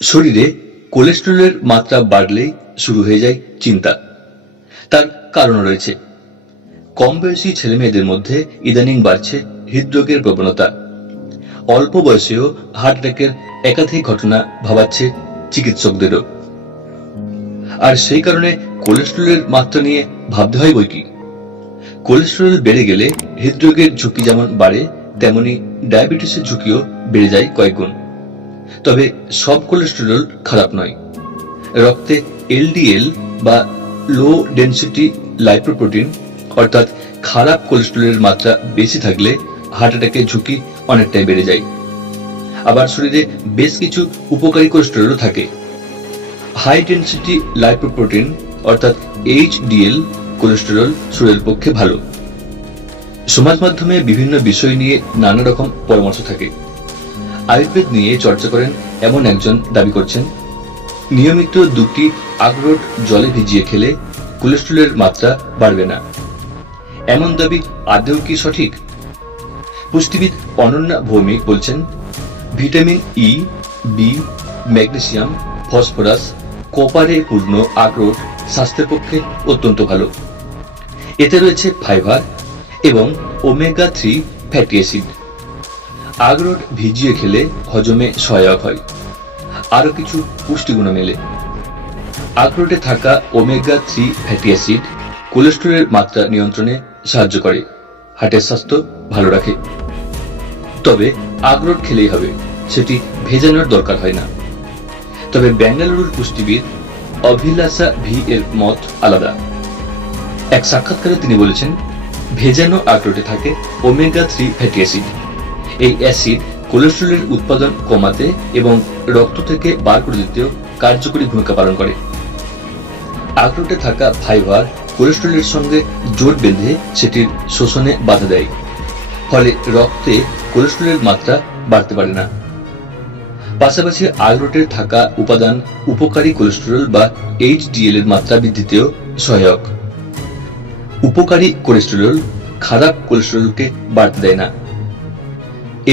শরীরে কোলেস্টেরলের মাত্রা বাড়লেই শুরু হয়ে যায় চিন্তা। তার কারণ রয়েছে। কম বয়সী ছেলে মেয়েদের মধ্যে ইদানিং বাড়ছে হৃদরোগের প্রবণতা। অল্প বয়সেও হার্ট অ্যাটাকের একাধিক ঘটনা ভাবাচ্ছে চিকিৎসকদেরও। আর সেই কারণে কোলেস্টেরলের মাত্রা নিয়ে ভাবতে হয় বই কি? কোলেস্টেরল বেড়ে গেলে হৃদরোগের ঝুঁকি যেমন বাড়ে, তেমনি ডায়াবেটিসের ঝুঁকিও বেড়ে যায় কয়েকগুণ তবে সব কোলেস্টেরল খারাপ নয়। রক্তে এলডিএল বা লো ডেনসিটি লাইপোপ্রোটিন অর্থাৎ খারাপ কোলেস্টেরলের মাত্রা বেশি থাকলে হার্ট অ্যাটাকের ঝুঁকি অনেকটাই বেড়ে যায়। আবার শরীরে বেশ কিছু উপকারী কোলেস্টেরলও থাকে। হাই ডেনসিটি লাইপোপ্রোটিন অর্থাৎ এইচডিএল কোলেস্টেরল শরীরের পক্ষে ভালো। সমাজ মাধ্যমে বিভিন্ন বিষয় নিয়ে নানা রকম পরামর্শ থাকে। আয়ুর্বেদ নিয়ে চর্চা করেন এমন একজন দাবি করছেন, নিয়মিত দুটি আখরোট জলে ভিজিয়ে খেলে কোলেস্ট্রলের মাত্রা বাড়বে না। এমন দাবি আদৌ কি সঠিক? পুষ্টিবিদ অনন্যা ভৌমিক বলছেন, vitamin E B magnesium, phosphorus, কপারে পূর্ণ আখরোট স্বাস্থ্যের পক্ষে অত্যন্ত ভালো। এতে রয়েছে ফাইবার এবং ওমেগা থ্রি ফ্যাটি অ্যাসিড। আখরোট ভিজিয়ে খেলে হজমে সহায়ক হয়। আরও কিছু পুষ্টিগুণ মেলে। আখরোটে থাকা ওমেগা থ্রি ফ্যাটি অ্যাসিড কোলেস্টেরলের মাত্রা নিয়ন্ত্রণে সাহায্য করে, হার্টের স্বাস্থ্য ভালো রাখে। তবে আখরোট খেলেই হবে, সেটি ভেজানোর দরকার হয় না। তবে বেঙ্গালুরুর পুষ্টিবিদ অভিলাষা ভি এর মত আলাদা। এক সাক্ষাৎকারে তিনি বলেছেন, ভেজানো আখরোটে থাকে ওমেগা থ্রি ফ্যাটি অ্যাসিড। এই অ্যাসিড কোলেস্ট্রলের উৎপাদন কমাতে এবং রক্ত থেকে বার করে দিতেও কার্যকরী ভূমিকা পালন করে। আখরোটে থাকা ফাইবার কোলেস্ট্রলের সঙ্গে জোট বেঁধে সেটির শোষণে বাধা দেয়। ফলে রক্তে কোলেস্ট্রলের মাত্রা বাড়তে পারে না। পাশাপাশি আখরোটের থাকা উপাদান উপকারী কোলেস্টেরল বা এইচডিএল এর মাত্রা বৃদ্ধিতেও সহায়ক। উপকারী কোলেস্টেরল খারাপ কোলেস্টেরলকে বাড়তে দেয় না।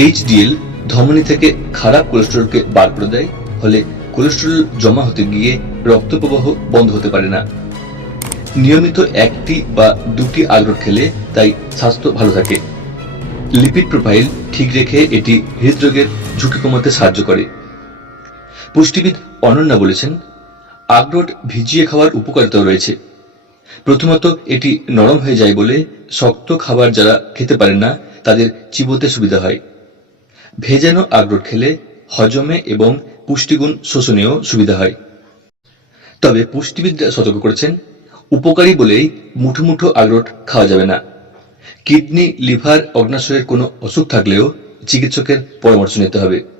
এইচডিএল ধমনী থেকে খারাপ কোলেস্টেরলকে বার করে দেয়, ফলে কোলেস্টেরল জমা হতে গিয়ে রক্ত প্রবাহ বন্ধ হতে পারে না। নিয়মিত একটি বা দুটি আখরোট খেলে তাই স্বাস্থ্য ভালো থাকে। লিপিড প্রোফাইল ঠিক রেখে এটি হৃদরোগের ঝুঁকি কমাতে সাহায্য করে। পুষ্টিবিদ অনন্যা বলেছেন আখরোট ভিজিয়ে খাওয়ার উপকারিতাও রয়েছে। প্রথমত, এটি নরম হয়ে যায় বলে শক্ত খাবার যারা খেতে পারেন না, তাদের চিবোতে সুবিধা হয়। ভেজানো আখরোট খেলে হজমে এবং পুষ্টিগুণ শোষণীয় সুবিধা হয়। তবে পুষ্টিবিদরা সতর্ক করেছেন, উপকারী বলেই মুঠো মুঠো আখরোট খাওয়া যাবে না। কিডনি, লিভার, অগ্নাশয়ের কোনো অসুখ থাকলেও চিকিৎসকের পরামর্শ নিতে হবে।